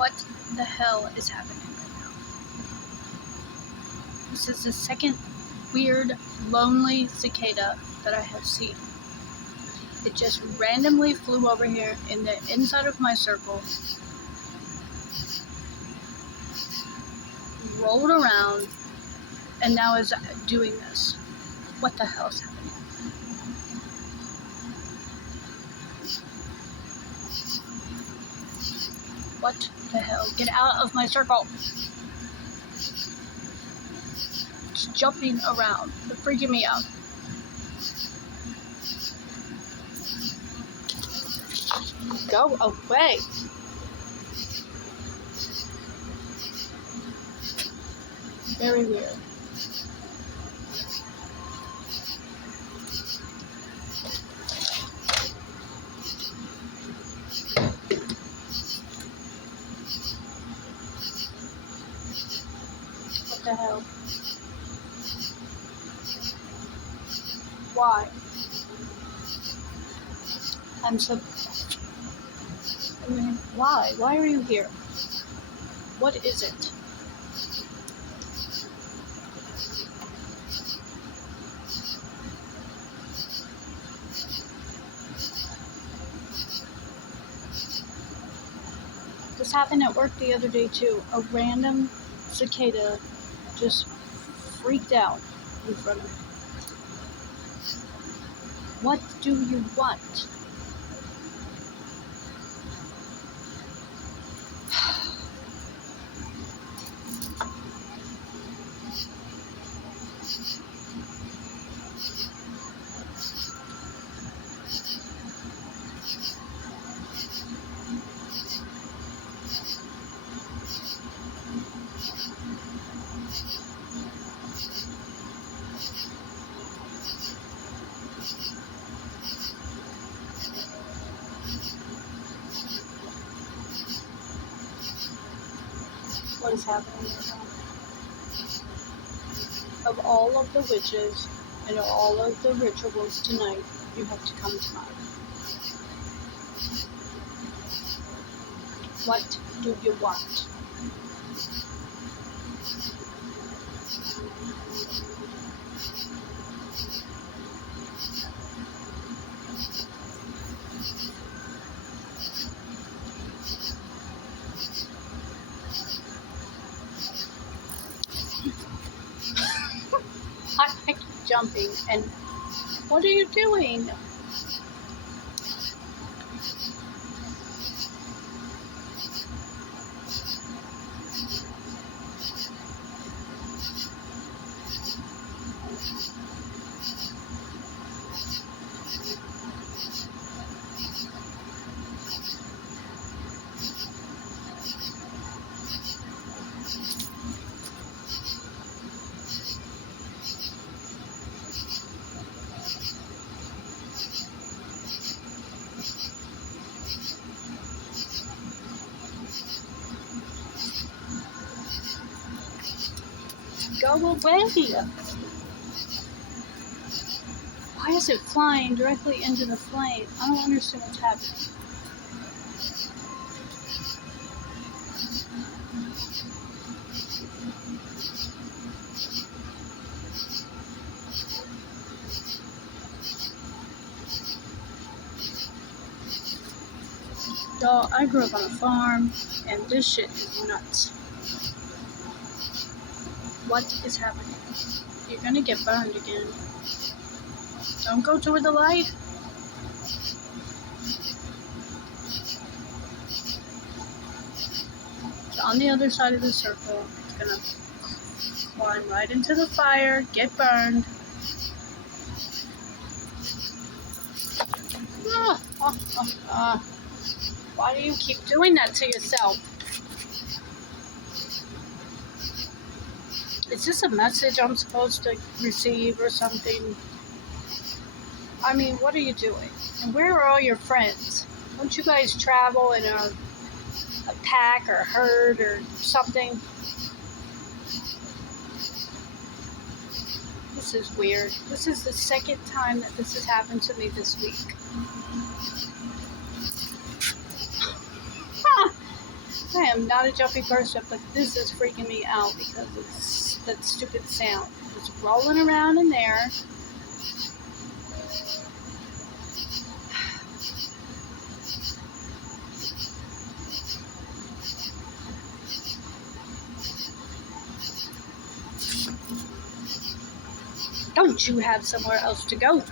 What the hell is happening right now? This is the second weird, lonely cicada that I have seen. It just randomly flew over here in the inside of my circle, rolled around, and now is doing this. What the hell is happening? What the hell? Get out of my circle! It's jumping around. It's freaking me out. Go away! Very weird. What the hell? Why? Why? Why are you here? What is it? This happened at work the other day too. A random cicada just freaked out in front of me. What do you want? What is happening right now? Of all of the witches and of all of the rituals tonight, you have to come to mine. What do you want? I keep jumping, and what are you doing? Go away! Why is it flying directly into the flame? I don't understand what's happening. So I grew up on a farm, and this shit is nuts. What is happening? You're gonna get burned again. Don't go toward the light. It's on the other side of the circle. It's gonna climb right into the fire, get burned. Why do you keep doing that to yourself? Is this a message I'm supposed to receive or something? I mean, what are you doing? And where are all your friends? Don't you guys travel in a pack or herd or something? This is weird. This is the second time that this has happened to me this week. I am not a jumpy person, but this is freaking me out because it's that stupid sound. It's rolling around in there. Don't you have somewhere else to go?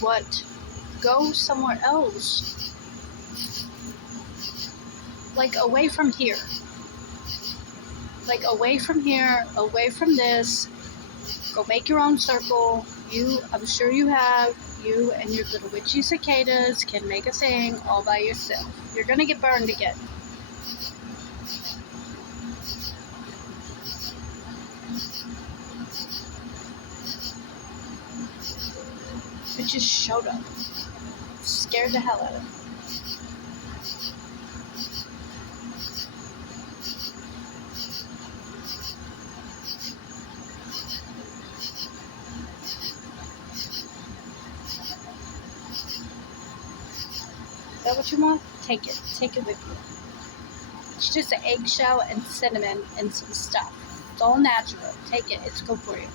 What? Go somewhere else. Like away from here. Like away from here, away from this. Go make your own circle. I'm sure you and your little witchy cicadas can make a thing all by yourself. You're gonna get burned again. It just showed up. Scared the hell out of me. Is that what you want? Take it. Take it with you. It's just an eggshell and cinnamon and some stuff. It's all natural. Take it. It's good for you.